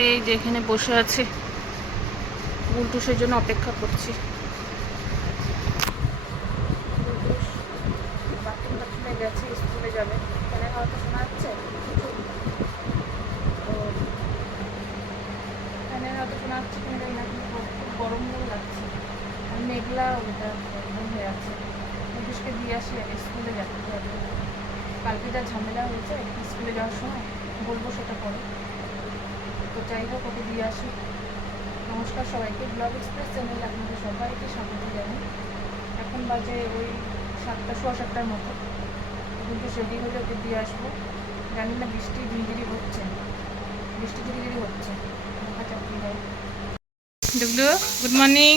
এই যে এখানে বসে আছে, বুলটুসের জন্য অপেক্ষা করছি। বাথরুমে গেছে, স্কুলে যাবে। ফ্যানের হাওয়াটা শোনা যাচ্ছে, তো ফ্যানের হাওয়াটা শোনা যাচ্ছে কিনা জানি না, কিন্তু খুব গরম লাগছে আর মেঘলা ওটা একদম হয়ে আছে। বুলটুসকে দিয়ে আসি, আগে স্কুলে যেতে হবে। কালকে যা ঝামেলা হয়েছে স্কুলে যাওয়ার সময়, বলবো সেটা পরে। তো যাই হোক, ওকে দিয়ে আসি। নমস্কার সবাইকে, ব্লগ এক্সপ্রেস চ্যানেলে আপনাদের সবাইকে স্বাগত জানাই। এখন বাজে ওই 7টা, সোয়া 7টার মতো। কিন্তু রেডি হলে ওকে দিয়ে আসবো। জানি না বৃষ্টি ঝিরিঝিরি হচ্ছে, বৃষ্টি ঝিরিঝিরি হচ্ছে, দেখা যাক কি হয়। ডুগডু, গুড মর্নিং।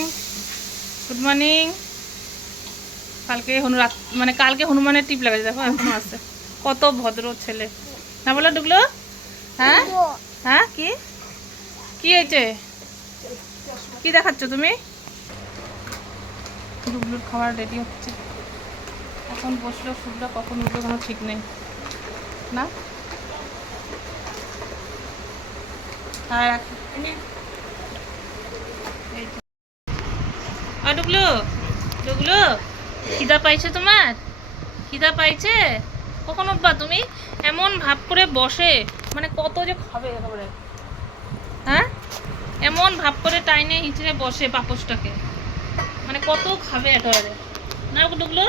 Good morning. কালকে কালকে হনুমানের টিপ লাগাচ্ছে, দেখো এখনো আছে। কত ভদ্র ছেলে না বলো ডুগলু? হ্যাঁ হ্যাঁ, কি কি হয়েছে? কি দেখাচ্ছ তুমি? ডুগলুর খাবার রেডি হচ্ছে, এখন বসলো শুভ্রা, কখন উঠলো কোনো ঠিক নেই না। আর ডুগলু, ডুগলু, খিদা পাইছে তোমার? খিদা পাইছে? কখন উঠবা তুমি? এমন ভাব করে বসে, মানে কত যে খাবে একেবারে। হ্যাঁ, এমন ভাব করে টাইনে হিঁচড়ে বসে পাপোশটাকে, মানে কত খাবে একেবারে না ডুগলু?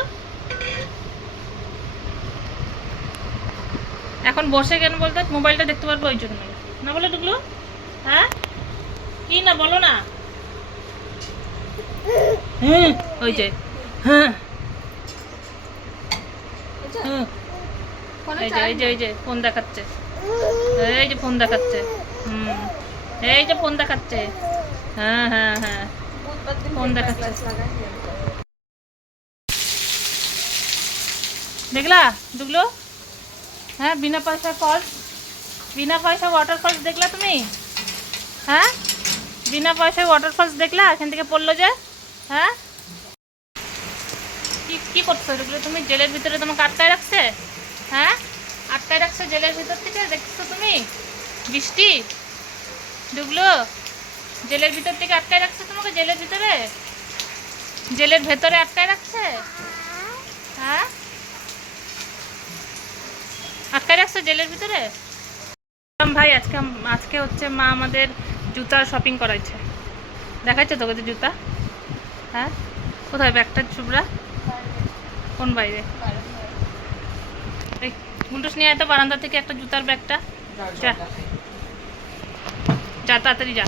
এখন বসে কেন বলতে, মোবাইলটা দেখতে পারবো ওই জন্যই না বলে ডুগলু? হ্যাঁ, কি না বলো না? হ্যাঁ, ওই যে হ্যাঁ, এই যে ফোন দেখাচ্ছে, এই যে ফোন দেখাচ্ছে। এই যে ফোন দেখাচ্ছে। হ্যাঁ হ্যাঁ হ্যাঁ, ফোন দেখাচ্ছে। দেখলা ডুগলু? হ্যাঁ, বিনা পয়সা ফলস, বিনা পয়সা ওয়াটারফলস দেখলা তুমি? হ্যাঁ, বিনা পয়সায় ওয়াটারফলস দেখলা? এখান থেকে পড়লো যে। হ্যাঁ, কি করছো ডুগলু তুমি? জেলের ভিতরে তোমাকে আটকায় রাখছে? হ্যাঁ, আটকায় রাখছে জেলের ভিতর থেকে, দেখছো তুমি বৃষ্টি? ডুগলু, জেলের ভিতর থেকে আটকায় রাখছে তোমাকে, জেলের ভিতরে, জেলের ভেতরে আটকায় রাখছে। হ্যাঁ, আটকায় রাখছে জেলের ভিতরে। ভাই, আজকে হচ্ছে মা আমাদের জুতার শপিং করাইছে, দেখাচ্ছে তোকে যে জুতা। হ্যাঁ, কোথায় ব্যাগটা শুভ্রা? কোন বাইরে? এই মুন্টুস নিয়ে এত বারান্দা থেকে একটা জুতার ব্যাগটা। যা যা, তাড়াতাড়ি যা।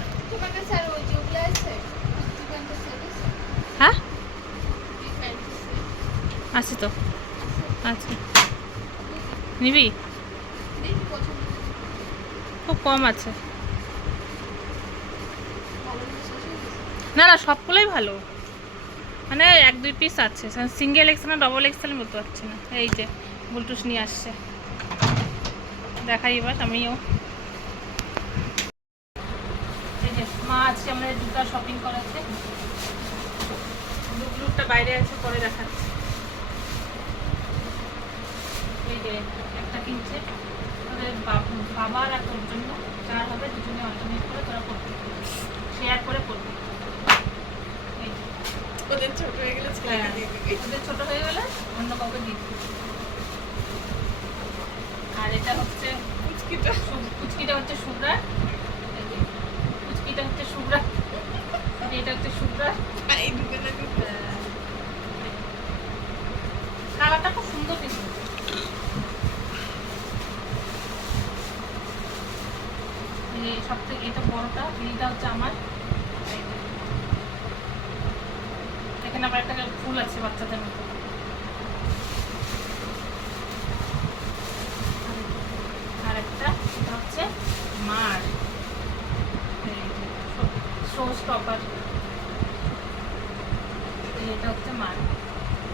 হ্যাঁ, আছি তো, আচ্ছা নিবি? খুব কম আছে। না না, সবগুলোই ভালো, মানে 1-2 পিস আছে, সিঙ্গেল এক্সেল না ডবল এক্সেল বলতে পারছি না। এই যে বুলটুস নিয়ে আসছে, দেখাই এবার আমিও। এই যে মা আজকে আমাদের জুতা শপিং করাচ্ছে, ডুগলুটা বাইরে আছে, পরে দেখাচ্ছে। এই যে একটা কিনছে ওদের বাবার আর তোর জন্য, যার হবে দুজনে অল্টারনেট করে তোরা পড়তে, শেয়ার করে পড়বে। ওদের ছোট হয়ে গেলে ওদের ছোট হয়ে গেলে অন্য কাউকে দিতে। আর এটা হচ্ছে কুচকিটা হচ্ছে শুভ্রা, কুচকিটা হচ্ছে শুভ্রা, এটা হচ্ছে শুভ্রা। কালারটা খুব সুন্দর কিন্তু। সব থেকে এটা বড়টা, এইটা হচ্ছে আমার। এখানে আবার একটা ফুল আছে বাচ্চাদের মতো। আর একটা এটা হচ্ছে মার, শো স্টপার, এটা হচ্ছে মার।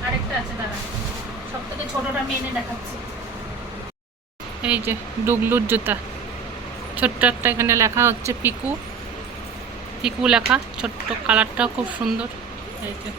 আরেকটা আছে, দাঁড়া, সব থেকে ছোটটা আমি এনে দেখাচ্ছি। এই যে ডুগলুর জুতা, ছোট্ট একটা, এখানে লেখা হচ্ছে পিকু, পিকু লেখা, ছোট্ট, কালারটাও খুব সুন্দর। এই যে